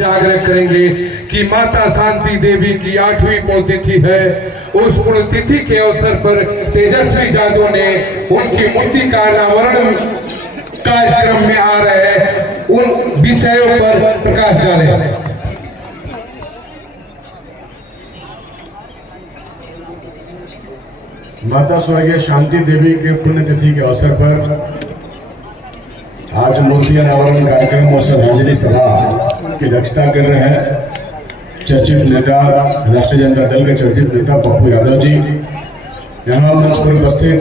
से आग्रह करेंगे कि माता शांति देवी की 8वीं पुण्यतिथि है। उस पुण्यतिथि के अवसर पर तेजस्वी यादव ने उनकी मूर्ति का अनावरण कार्यक्रम में आ रहे उन विषयों पर प्रकाश डालें। माता स्वर्गीय शांति देवी के पुण्यतिथि के अवसर पर आज मूर्ति अनावरण कार्यक्रम और श्रद्धांजलि सभा की अध्यक्षता कर रहे हैं चर्चित नेता, राष्ट्रीय जनता दल के चर्चित नेता पप्पू यादव जी। यहाँ मंच पर उपस्थित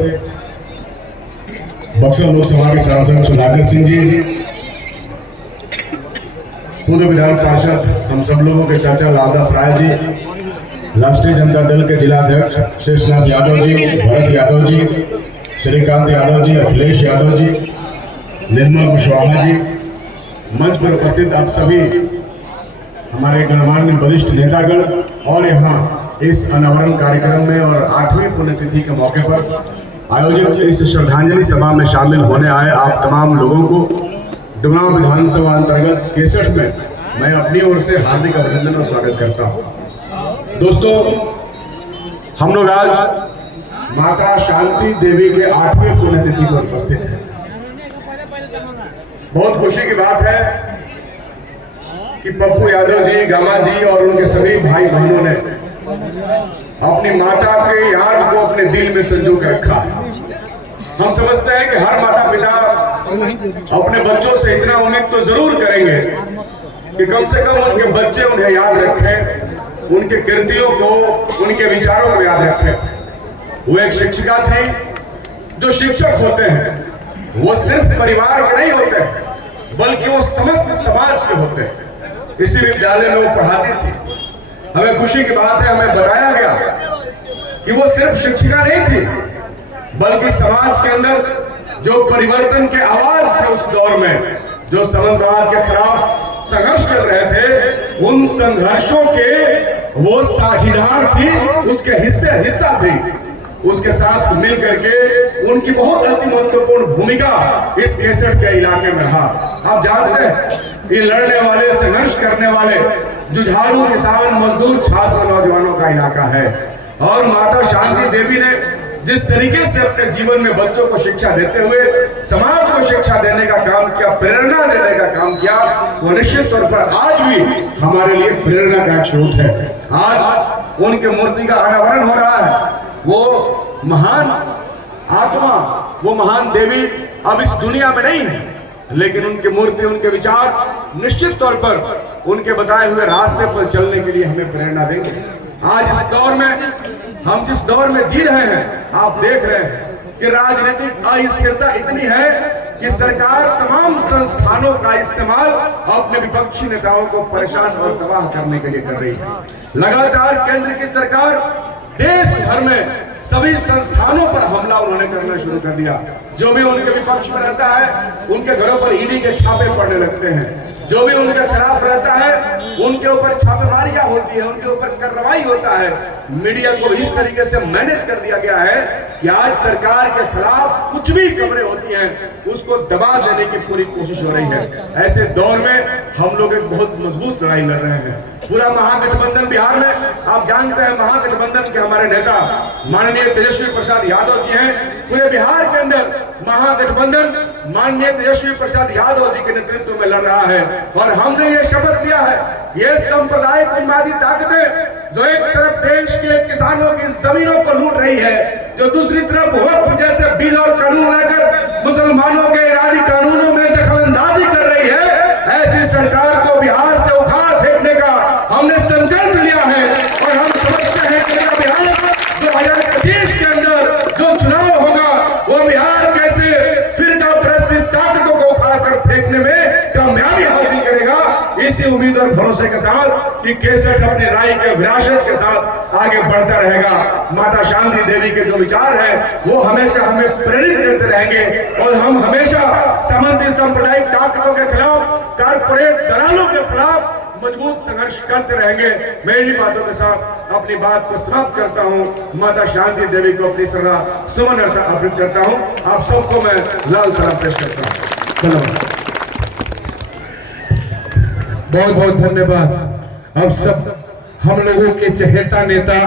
बक्सर लोकसभा के सांसद सुधाकर सिंह जी, पूर्व विधान पार्षद हम सब लोगों के चाचा लालदास राय जी, राष्ट्रीय जनता दल के जिलाध्यक्ष शेषनाथ यादव जी, भरत यादव जी, श्रीकांत यादव जी, अखिलेश यादव जी, निर्मल कुशवाहा जी, मंच पर उपस्थित आप सभी हमारे गणमान्य वरिष्ठ नेतागण और यहाँ इस अनावरण कार्यक्रम में और 8वीं पुण्यतिथि के मौके पर आयोजित इस श्रद्धांजलि सभा में शामिल होने आए आप तमाम लोगों को डुमरांव विधानसभा अंतर्गत 61 में मैं अपनी ओर से हार्दिक अभिनंदन और स्वागत करता हूँ। दोस्तों, हम लोग आज माता शांति देवी के 8वीं पुण्यतिथि पर उपस्थित हैं। बहुत खुशी की बात है कि पप्पू यादव जी, गामा जी और उनके सभी भाई बहनों ने अपनी माता के याद को अपने दिल में संजो के रखा है। हम समझते हैं कि हर माता पिता अपने बच्चों से इतना उम्मीद तो जरूर करेंगे कि कम से कम उनके बच्चे उन्हें याद रखें, उनके कृतियों को, उनके विचारों को याद रखें। वो एक शिक्षिका थी। जो शिक्षक होते हैं वो सिर्फ परिवार के नहीं होते हैं बल्कि वो समस्त समाज के होते हैं। इसी विद्यालय में वो पढ़ाती थी। हमें खुशी की बात है, हमें बताया गया कि वो सिर्फ शिक्षिका नहीं थी बल्कि समाज के अंदर जो परिवर्तन के आवाज थे उस दौर में, जो सामंतवाद के खिलाफ संघर्ष कर रहे थे, उन संघर्षों के वो साझीदार थी, उसके हिस्सा थी। उसके साथ मिल करके उनकी बहुत अति महत्वपूर्ण भूमिका इस 61 के इलाके में रहा। आप जानते हैं, ये लड़ने वाले, संघर्ष करने वाले जुझारू किसान, मजदूर, छात्र, नौजवानों का इलाका है। और माता शांति देवी ने जिस तरीके से अपने जीवन में बच्चों को शिक्षा देते हुए समाज को शिक्षा देने का काम किया, प्रेरणा देने का काम किया, वो निश्चित तौर पर आज भी हमारे लिए प्रेरणा का एक स्रोत है। आज उनके मूर्ति का अनावरण हो रहा है। वो महान आत्मा, वो महान देवी अब इस दुनिया में नहीं है, लेकिन उनकी मूर्ति, उनके विचार निश्चित तौर पर उनके बताए हुए रास्ते पर चलने के लिए हमें प्रेरणा देंगे। आज इस दौर में, हम जिस दौर में जी रहे हैं, आप देख रहे हैं कि राजनीतिक अस्थिरता इतनी है कि सरकार तमाम संस्थानों का इस्तेमाल अपने विपक्षी नेताओं को परेशान और तबाह करने के लिए कर रही है। लगातार केंद्र की सरकार देश भर में सभी संस्थानों पर हमला उन्होंने करना शुरू कर दिया। जो भी उनके विपक्ष में रहता है उनके घरों पर ईडी के छापे पड़ने लगते हैं। जो भी उनके खिलाफ रहता है उनके ऊपर छापेमारियां होती है, उनके ऊपर कार्रवाई होता है। मीडिया को इस तरीके से मैनेज कर दिया गया है कि आज सरकार के खिलाफ कुछ भी खबरें होती हैं उसको दबा देने की पूरी कोशिश हो रही है। ऐसे दौर में हम लोग एक बहुत मजबूत लड़ाई लड़ रहे हैं। पूरा महागठबंधन बिहार में, आप जानते हैं, महागठबंधन के हमारे नेता माननीय तेजस्वी प्रसाद यादव जी हैं। पूरे बिहार के अंदर महागठबंधन माननीय तेजस्वी प्रसाद यादव जी के नेतृत्व में लड़ रहा है। और हमने ये शपथ लिया है, ये सांप्रदायिक उन्मादी ताकतें जो एक तरफ देश के किसानों की जमीनों को लूट रही है, जो दूसरी तरफ वक्फ जैसे बिल और कानून लाकर मुसलमानों के इरादी कानूनों में दखलंदाजी कर रही है, ऐसी सरकार को बिहार से उखाड़ फेंकने का हमने संकल्प लिया है। और हम समझते हैं कि बिहार 2025 के अंदर जो चुनाव होगा वो बिहार कैसे फिरका परस्ती ताकतों को उखाड़ कर फेंकने में कामयाबी हासिल करेगा। इसी उम्मीद और भरोसे के साथ कि 61 अपनी राय के विरासत के साथ आगे बढ़ता रहेगा। माता शांति देवी के जो विचार है वो हमेशा हमें प्रेरित करते रहेंगे और हम हमेशा सामंती सांप्रदायिक ताकतों के खिलाफ, कारपोरेट दलालों के खिलाफ मजबूत संघर्ष करते रहेंगे। मैं इन्हीं बातों के साथ अपनी बात को समाप्त करता हूँ। माता शांति देवी को अपनी श्रद्धा सुमन अर्पित करता हूँ। आप सबको मैं लाल सलाम पेश करता हूँ। धन्यवाद। बहुत बहुत धन्यवाद। अब सब हम लोगों के चहेता नेता